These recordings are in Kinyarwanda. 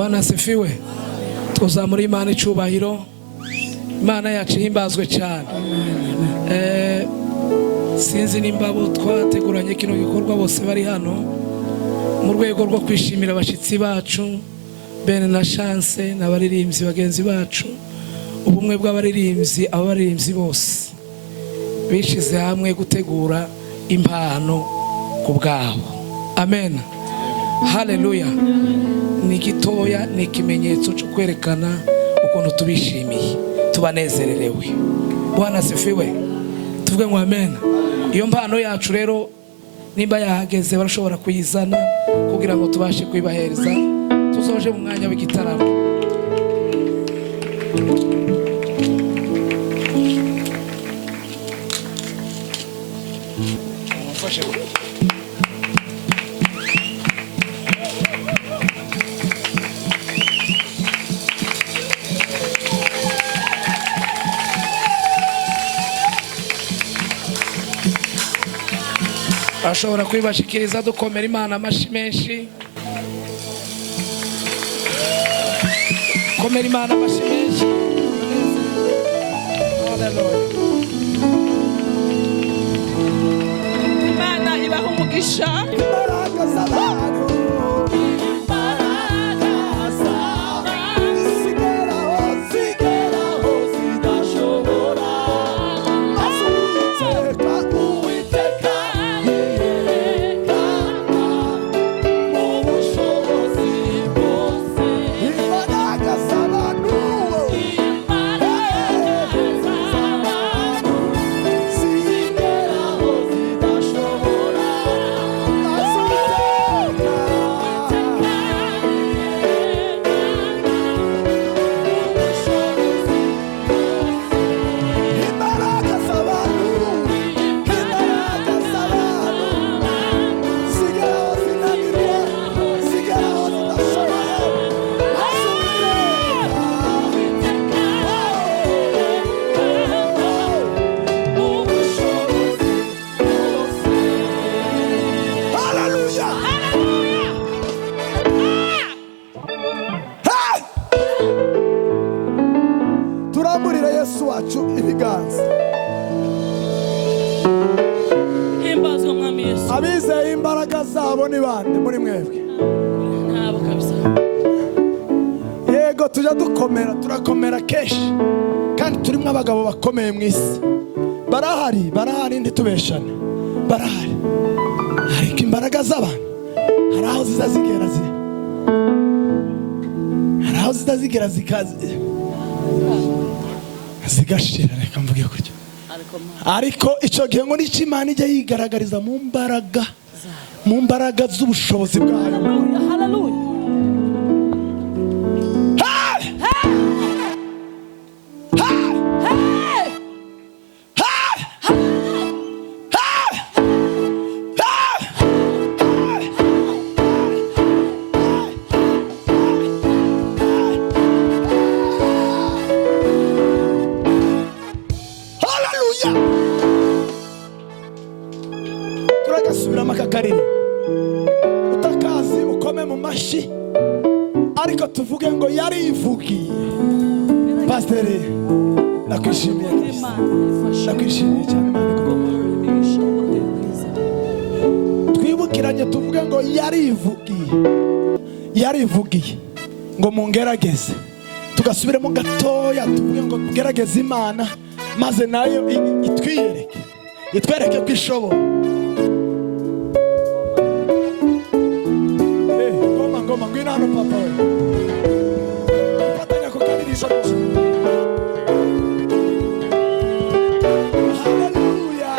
Bwana asifiwe. Tuzamura Imana icubahiro. Imana yacu himbazwe cyane. Sinzi nimbabo twateguranye kino gikorwa bose bari hano mu rwego rwo kwishimira abashitsi bacu bene na chance n'abaririmbyi bagenzi bacu, ubumwe bw'abaririmbyi, abaririmbyi bose bishize hamwe gutegura impano ku bwabo. Amen. Haleluya. Ni gitoya, ni ikimenyetso cyo kwerekana ukuntu tubishimiye, tubanezererewe. Bwana asifiwe. Tuvuge ngo amen. Iyo mpano yacu rero nimba yahageze barashobora kuyizana kugira ngo tubashe kwibahereza, tuzoje mu mwanya w'igitaramo. Mufashe ashobora kwibashikiriza dukomera Imana amashi menshi. Komera Imana amashi menshi. Haleluya. Imana ibaha umugisha. Imbaraga z'abantu. Abizeye imbaraga zabo ni bande muri mwebwe? Ntabo kabisa. Yego tujya dukomera, turakomera keshi kandi turimo abagabo bakomeye mu isi. Barahari ntitubeshane. Barahari. Ariko imbaraga z'abantu hari aho zitazigera zigashira, reka mvuge gutyo. Ariko icyo gihe ngo n'icyo Imana ijya yigaragariza mu mbaraga z'ubushobozi bwayo. Haleluya. Turagasubiramo akakariri utakazi ukome mu mashi, ariko tuvuge ngo yarivugiye. Pasiteri nakwishimiye cyane. Twibukiranye tuvuge ngo yarivugiye ngo mungerageze. Tugasubiremo gatoya tuvuge ngo tugerageze Imana maze nayo itwereke ko ishobora. Ngoma ngwino hano papa we. Fatanya kukamilisha nchi. Haleluya.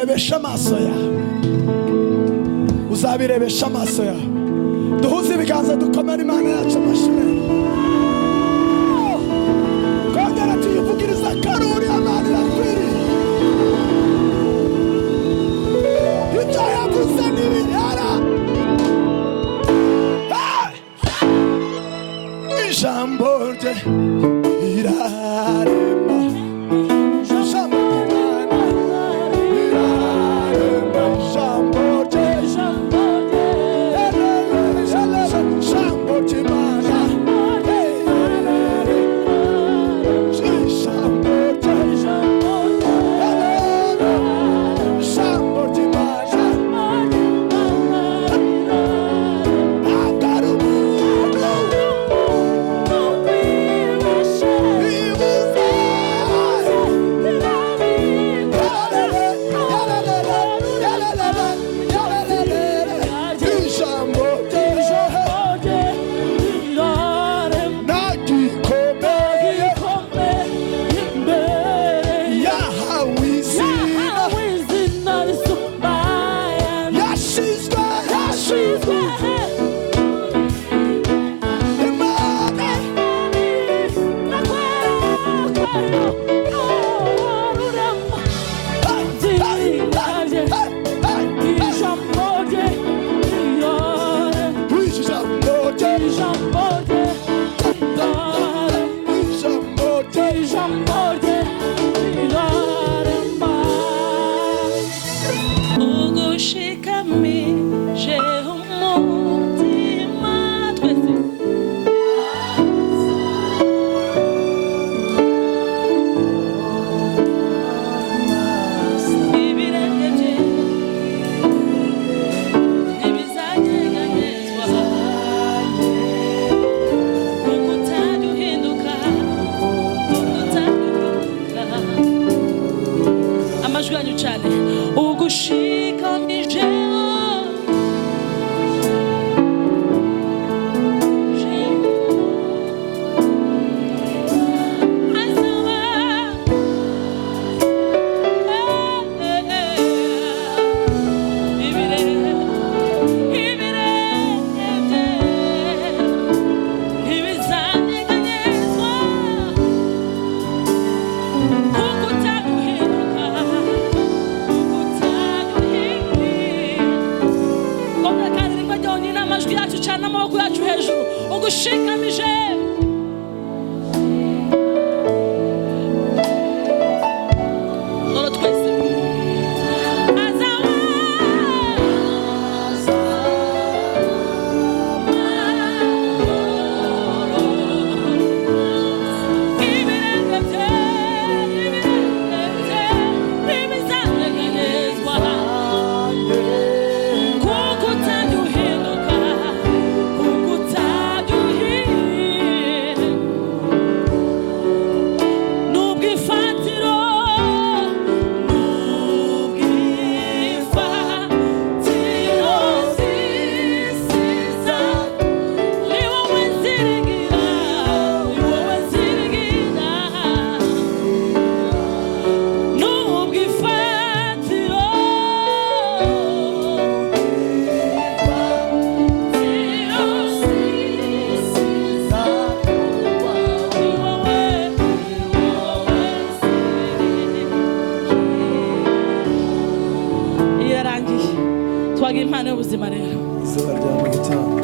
uzabirebesha amaso yawe, uzabirebesha amaso yawe. Duhuze ibiganza dukomere Imana yacu amashyi menshi. Kongera tuyivugiriza karuri Imana irakwiriye. Ibyo yavuze ntibihera. Ijambo rye rirarema. Ijambo rirarema. Ijambo rye Impano y'ubuzima rero. Izuba rya mu gitondo.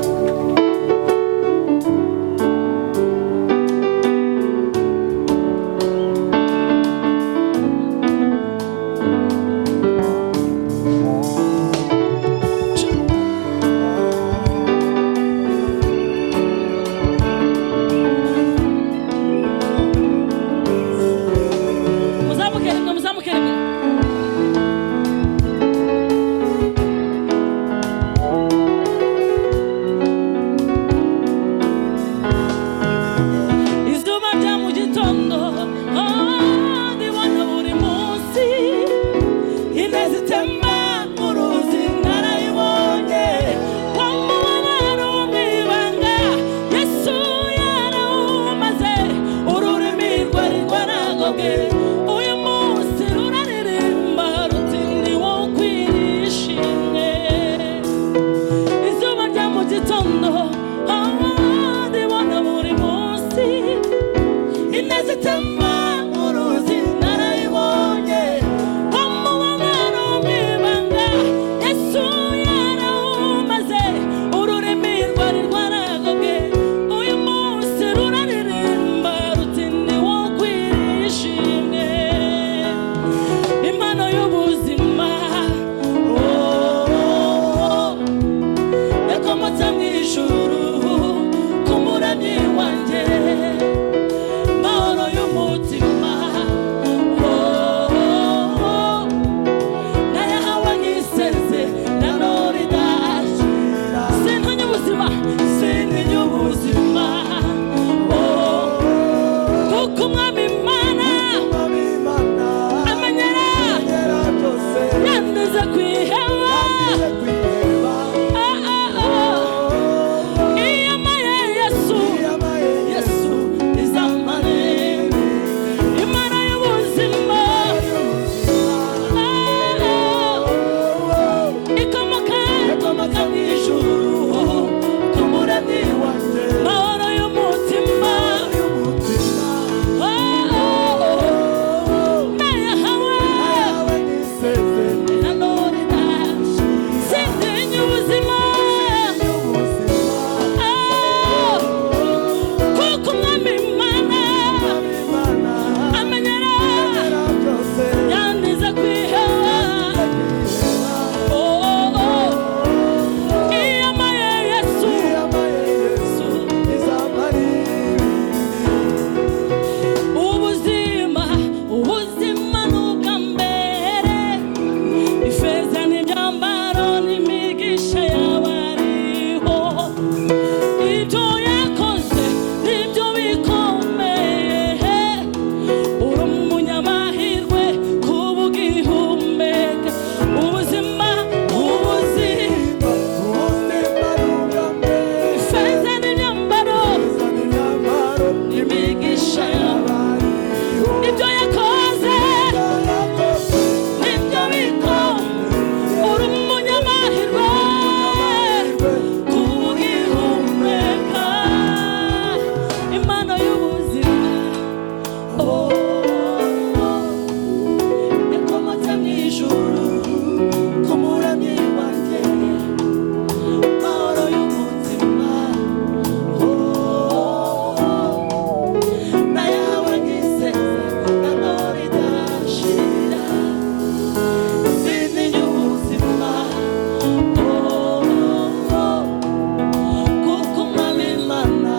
kuko umwami Imana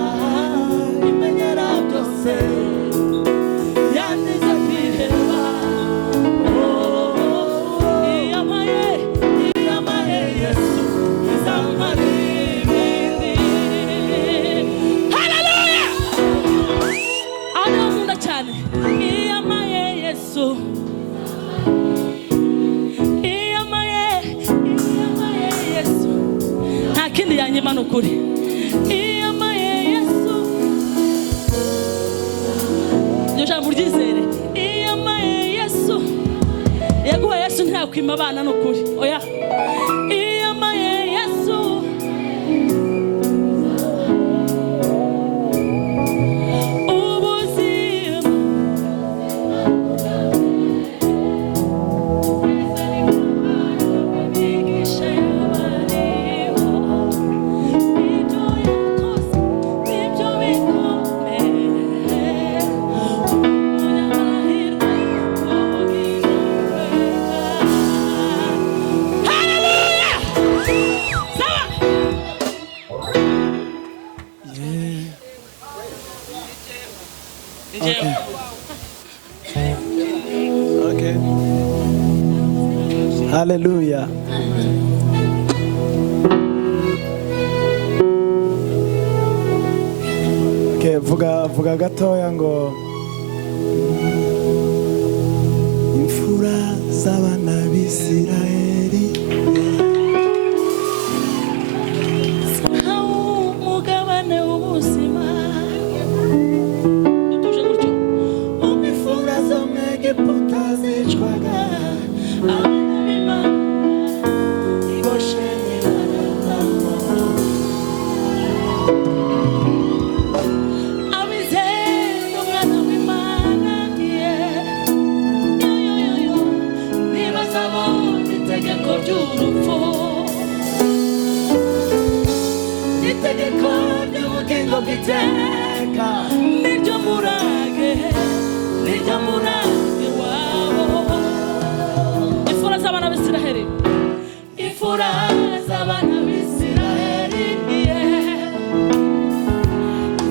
imenyera byose yandize kwiheba. Iyamaye Yesu izamara ibindi. Haleluya! Nkunda cyane. Iyamaye Yesu, iyamaye Yesu, nta kindi yanyima ni ukuri. Iyamaye Yesu, iryo jambo uryizere. Iyamaye Yesu, yaguha Yesu ntakwima abana ni ukuri. Oya, iyamaye Yesu, ubuzima imigisha y'abariho, ibyo yakoze nibyo bikomeye, umunyamahirwe w'ubugingo bwera. Haleluya! Sawa! Okay. Hallelujah. Okay, vuga gatoya ngo imfura z'abana b'Isirayeli umugabane w'ubuzima utuje gutyo. Imfura zo mu Egiputa zicwaga abana b'Imana i Gosheni barataha. Abizera umwana w'Imana ntibazabona itegeko ry'urupfu, itegeko ry'ubugingo bw'iteka niryo murage wabo. Imfura z'abana b'Isiraheli, imfura z'abana b'Isiraheli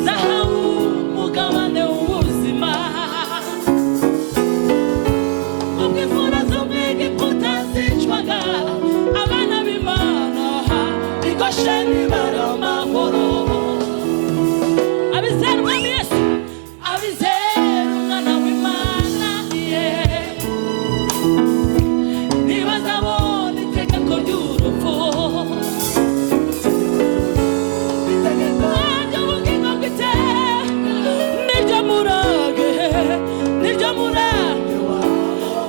zahawe umugabane w'ubuzima. Ubwo imfura zo mu Egiputa zicwaga abana b'Imana i Gosheni bari amahoro. Abizera umwami Yesu, abizera umwana w'Imana ntibazabona itegeko ry'urupfu, itegeko ry'ubugingo bw'iteka niryo murage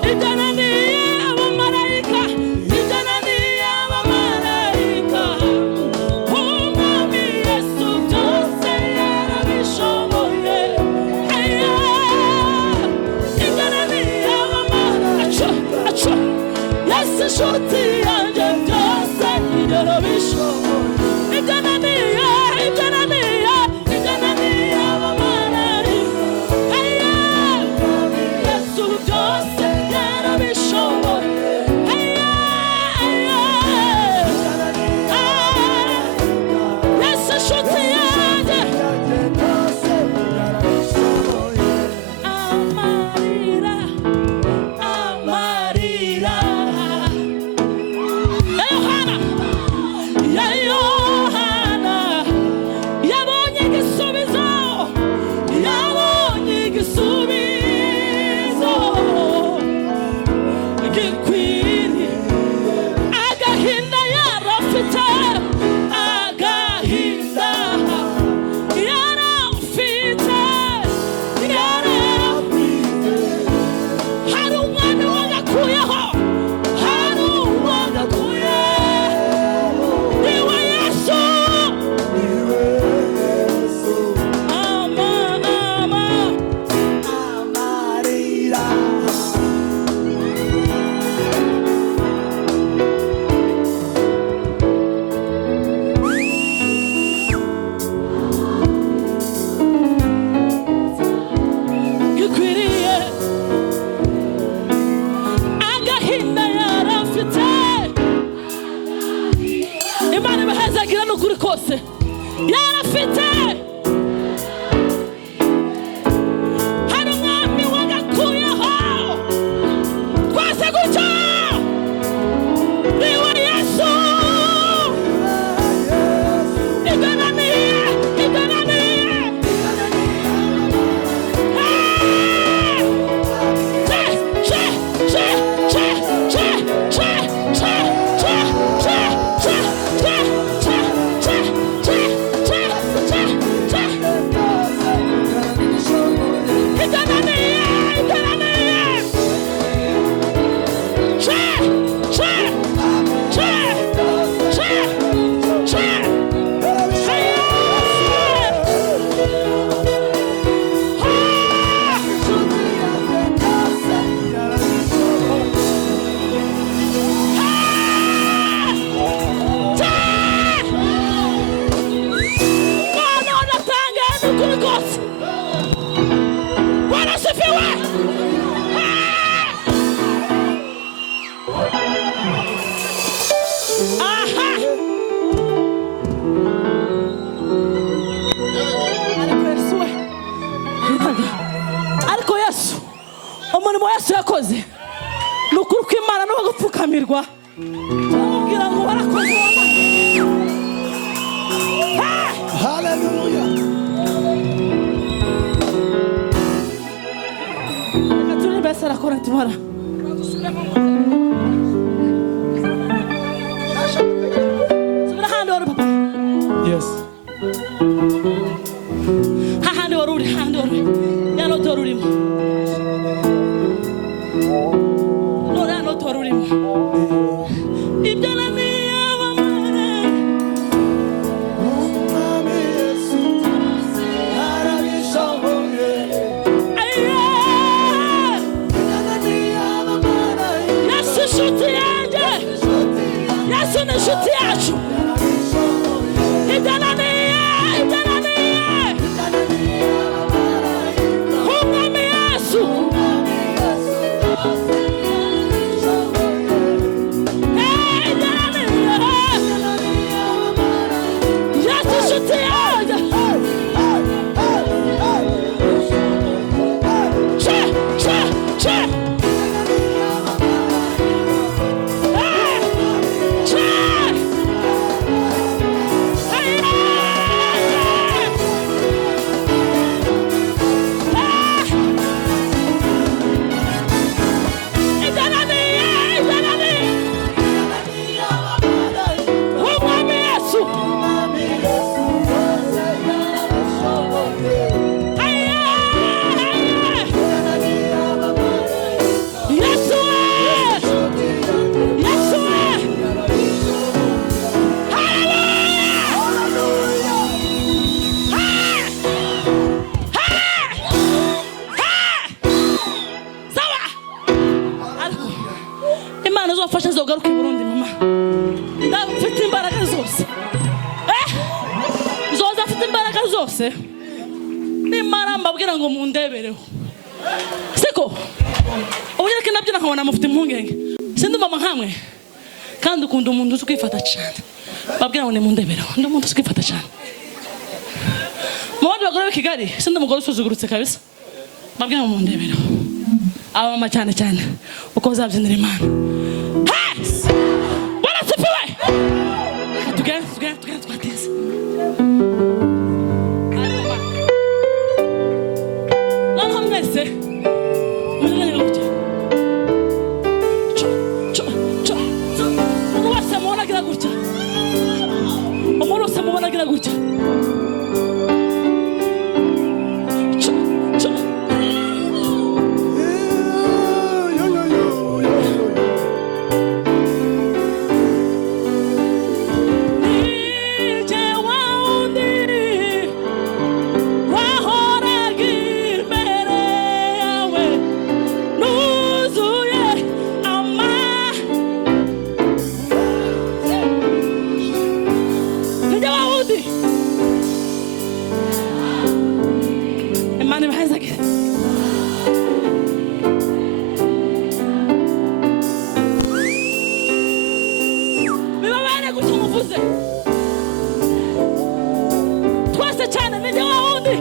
ibyananiye abamarayika azagira n'ukuri kose yarafite hari umwami wagakuyeho twese gutyo niwe Yesu igananiye yakoze nukuri ko Imana no gupfukamirwa turamubwira ngo barakoze haleluya turi bese arakora tumara subira handi wari papa yes handi wari yano torurimo inshuti yacu igananiye umwami Yesu Yesu inshuti yanjye uzofasha zogaruka i Burundi mama ndafite imbaraga zose zoza afite imbaraga zose nimara mbabwira ngo mundebereho siko ubunyake nabyina nkabona mufite impungenge sindi mama nkamwe kandi ukunda umuntu uzi kwifata cyane babwira ngo nimundebereho ndi umuntu uzi kwifata cyane mu bandi bagore b'Kigali sindi umugore usuzugurutse kabisa babwira ngo mundebereho abamama cyane cyane uko bazabyinira Imana tugende twateze noneho mwese murenganya gutya umuntu wese mubona agira gutya umuntu wese mubona agira gutya cyane ni wa wundi.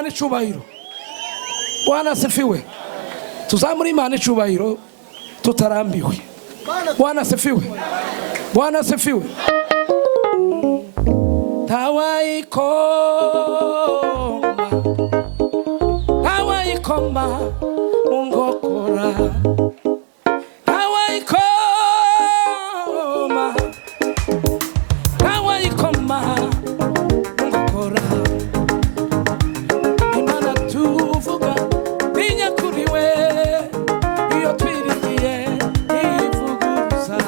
Imana icubahiro. Bwana asifiwe. tuzamuri Imana icubahiro tutarambiwe. Bwana asifiwe. Bwana asifiwe. Tawaikoma ungokora. Tawaikoma ungokora. Imana tuvuga inyakuriwe iyo twirigiye ivuguruza.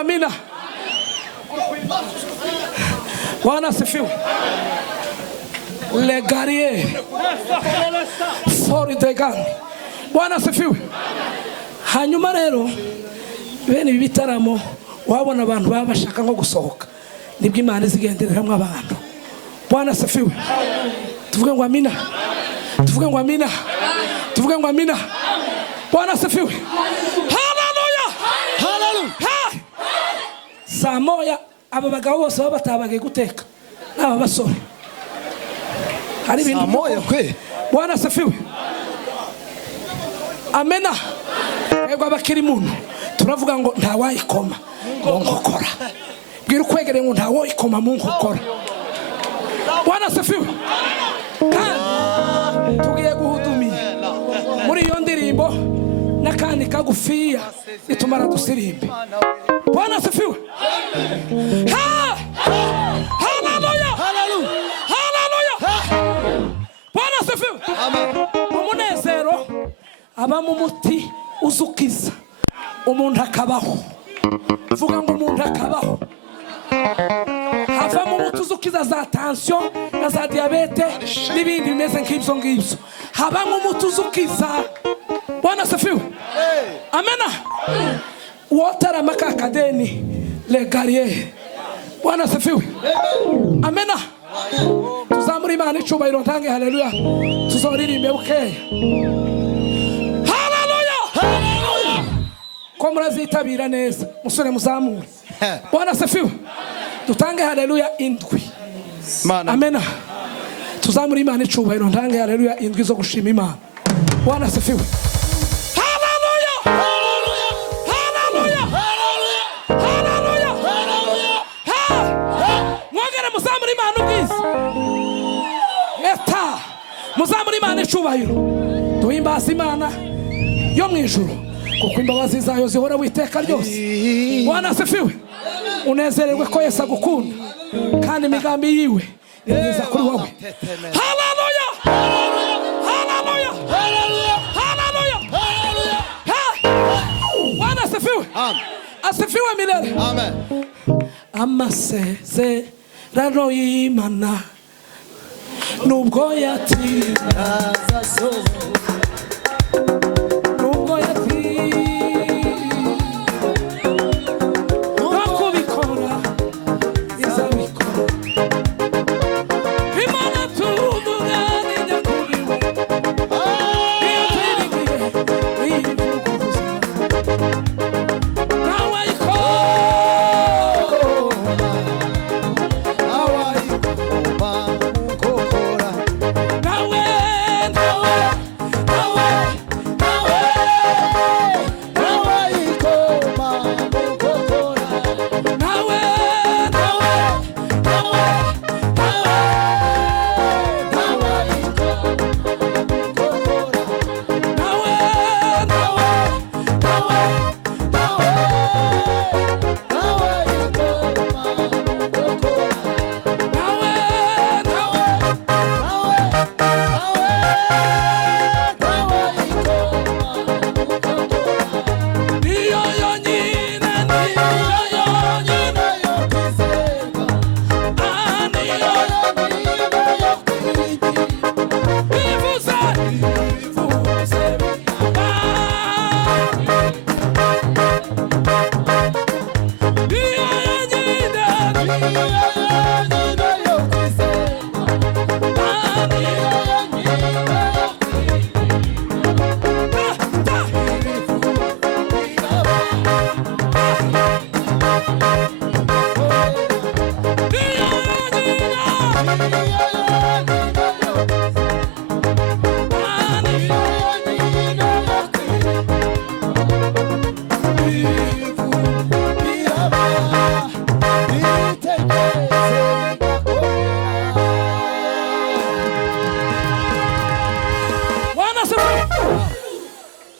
Amina. Bwana asifiwe. Le guerrier for the gun. Bwana asifiwe. Hanyuma rero bene ibi bitaramo wabona abantu baba bashaka nko gusohoka nibwo Imana izigendereramo abantu. Bwana asifiwe. Tuvuge ngo amina. Tuvuge ngo amina. Tuvuge ngo amina. Bwana asifiwe. Hallelujah. Hallelujah. Saa moya aba bagabo bose baba batabagiye guteka n'aba basore. Hari ibintu moya kwe. Bwana asifiwe. Amena. Ego abakiri muntu turavuga ngo nta wayikoma mu nkokora. Bwira ukwegere ngo nta wayikoma mu nkokora. Bwana asifiwe. Kandi tugiye guhudumiye muri iyo ndirimbo n'akandi kagufiya itumara dusirimbe. Bwana asifiwe. Hallelujah. Hallelujah. Bwana asifiwe. Umunezero aba mu muti uzukiza umuntu akabaho. Vuga ngo umuntu akabaho. Hava mu muti uzukiza za tension na za diabete n'ibindi bimeze nk'ibyo ngibyo. Haba mu muti uzukiza Bwana asifiwe. Amena. Watara makaka deni le guerrier. Bwana asifiwe. Amena. Tuzamuri Imana icubahiro ntange haleluya. Tuzoririmbe bukeya. Haleluya. Ko murazitabira neza. Musore muzamure. Bwana asifiwe. Dutange haleluya indwi. Amena. Tuzamuri Imana icubahiro ntange haleluya indwi zo gushima Imana. Bwana asifiwe. Muzamuri Imana icubahiro. Duhimbaza Imana yo mwijuru kuko imbabazi zayo zihora witeka ryose. Bwana asifiwe. Unezererwe ko Yesu agukunda kandi imigambi yiwe nyiza kuri wowe. Haleluya. Haleluya. Haleluya. Bwana asifiwe. Asifiwe milele. Amen. Amasezerano y'Imana nubwo yatinda nubwo yatinda nakubikora izabikora Imana tuvugana kuri iyo twirigiye wifuza nawe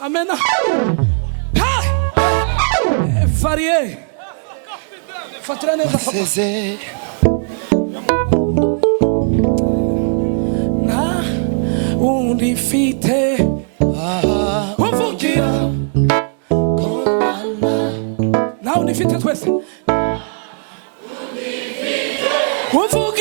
Amena. Varié. Fatira neza papa. Na unifite. Kuvugira. Na unifite twese. Unifite. Kuvugira.